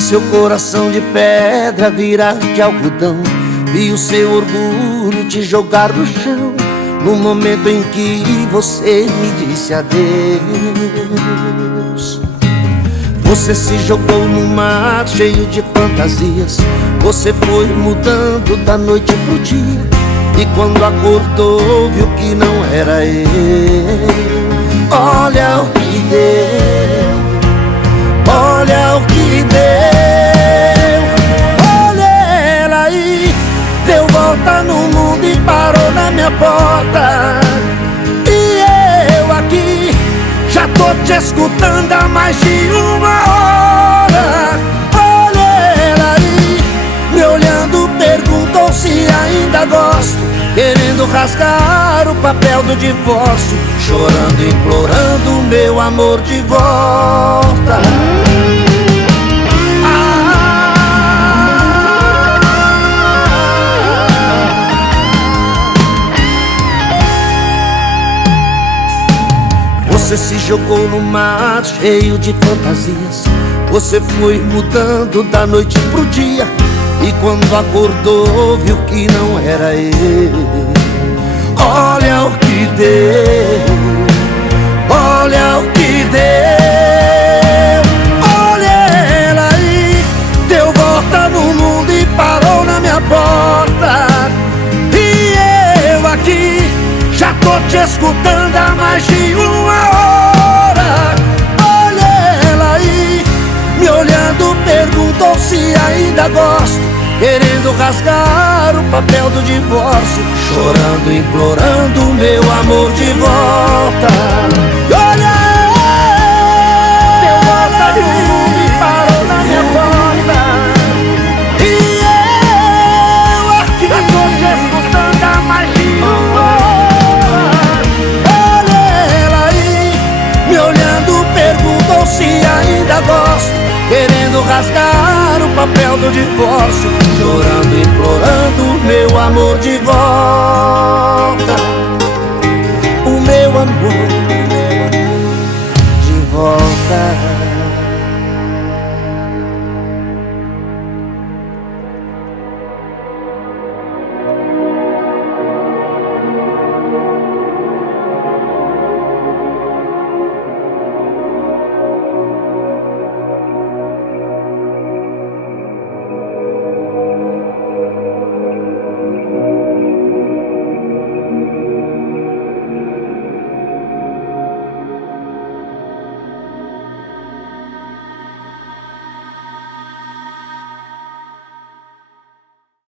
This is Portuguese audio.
Vi seu coração de pedra virar de algodão, vi o seu orgulho te jogar no chão, no momento em que você me disse adeus. Você se jogou no mar cheio de fantasias, você foi mudando da noite pro dia, e quando acordou viu que não era eu. Olha o que deu, olha o que deu. Olha ela aí, deu volta no mundo e parou na minha porta. E eu aqui já tô te escutando há mais de uma hora. Olha ela aí, me olhando, perguntou se ainda gosto, querendo rasgar o papel do divórcio, chorando, implorando meu amor de volta. Você se jogou no mar cheio de fantasias, você foi mudando da noite pro dia, e quando acordou viu que não era eu. Olha o que deu, olha o que deu. Olha ela aí, deu volta no mundo e parou na minha porta. E eu aqui já tô te escutando há mais de uma hora. Olha ela aí, me olhando, perguntou se ainda gosto, querendo rasgar o papel do divórcio, chorando, implorando meu amor de volta. E olha ela, deu volta no mundo e parou na minha porta. E eu aqui já tô te escutando há mais de uma hora. Olha ela aí, me olhando, perguntou se ainda gosto, querendo rasgar o papel do divórcio, chorando, implorando meu amor de volta. O meu amor de volta.